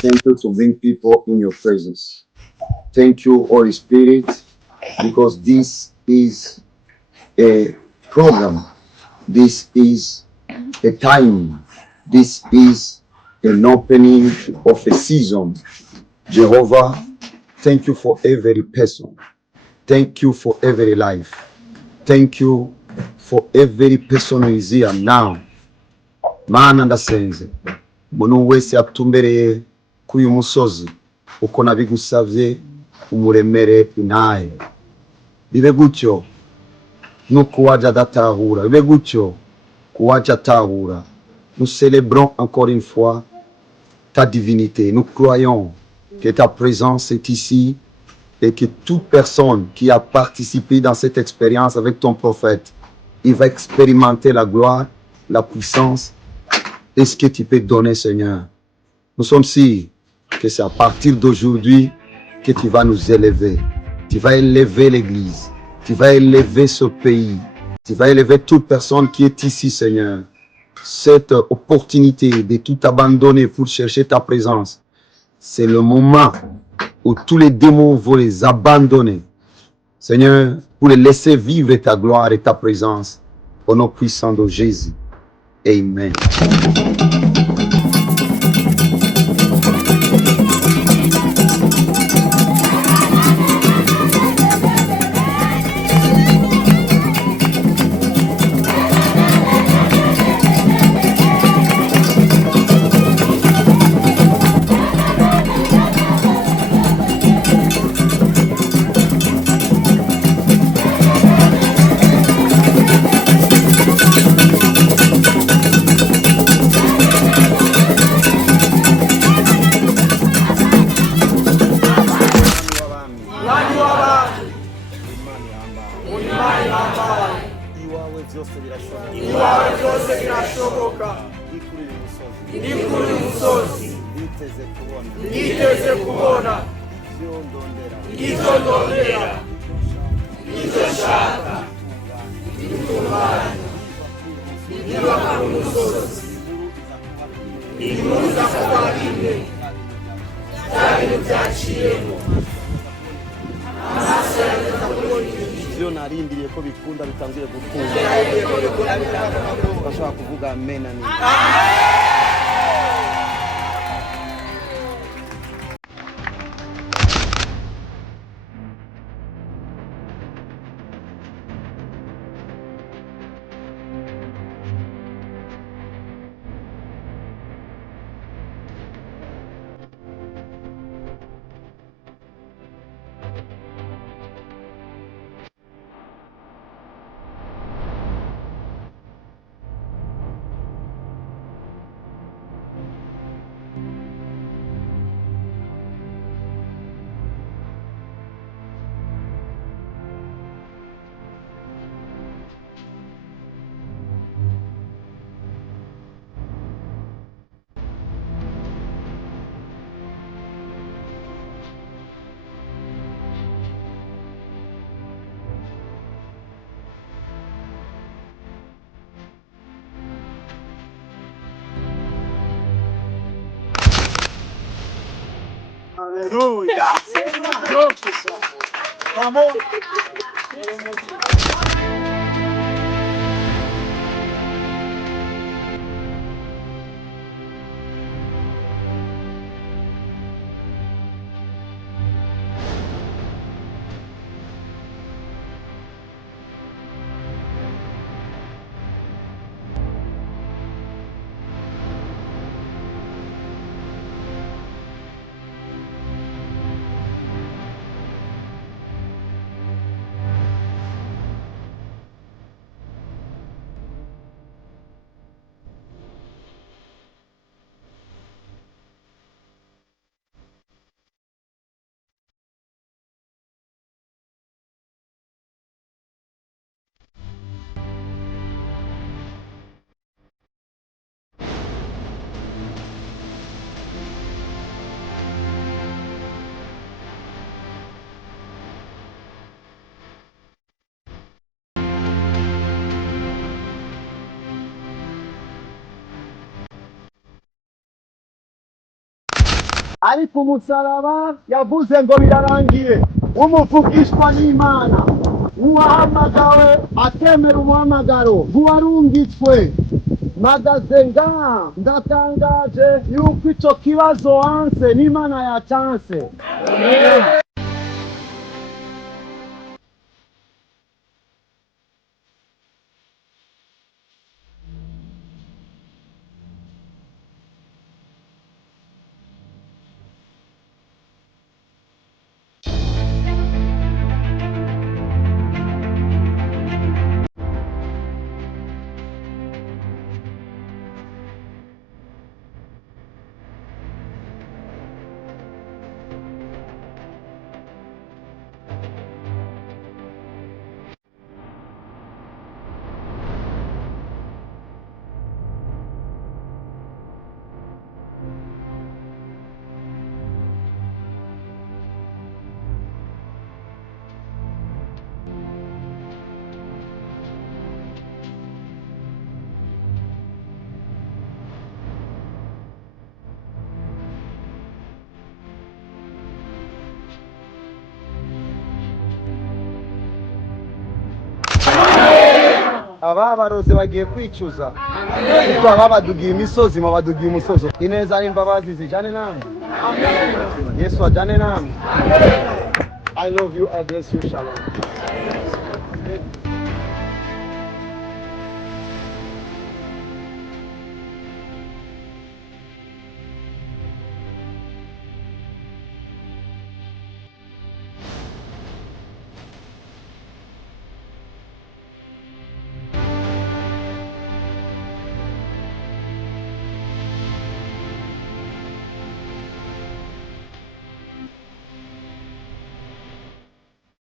Thank you to bring people in your presence. Thank you, Holy Spirit, because this is a program. This is a time. This is an opening of a season. Jehovah, thank you for every person. Thank you for every life. Thank you for every person who is here now. Mana ndasenze umuntu wese atumbereye kuri uyu musozi uko nabigusabye umuremere intahe bibe gutyo nuko waje adatahura bibe gutyo kuwaje atahura. Nous célébrons encore une fois ta divinité. Nous croyons que ta présence est ici et que toute personne qui a participé dans cette expérience avec ton prophète, il va expérimenter la gloire, la puissance et ce que tu peux donner, Seigneur. Nous sommes sûrs que c'est à partir d'aujourd'hui que tu vas nous élever. Tu vas élever l'Église. Tu vas élever ce pays. Tu vas élever toute personne qui est ici, Seigneur. Cette opportunité de tout abandonner pour chercher ta présence, c'est le moment où tous les démons vont les abandonner. Seigneur, pour les laisser vivre ta gloire et ta présence. Au nom puissant de Jésus. Amen. Ivyo narindiriye ko bikunda bitangiye gukunda. Bashaka kuvuga amen. Aleluya. Vamos. Ariko umusaraba yavuze ngo birarangiye. Umuvugishwa n'Imana uwahamagawe atemera umuhamagaro ntiwarungitswe. Mpagaze ngaha ndatangaje yuko ico kibazo wanse n'Imana yacanse. Aba barozi bagiye kwicuza kuko aba badugiye imisozi mu badugiye umusozi. Ineza n'imbabazi zijane namwe. Yesu ajane namwe. I love you. I bless you. Shalom.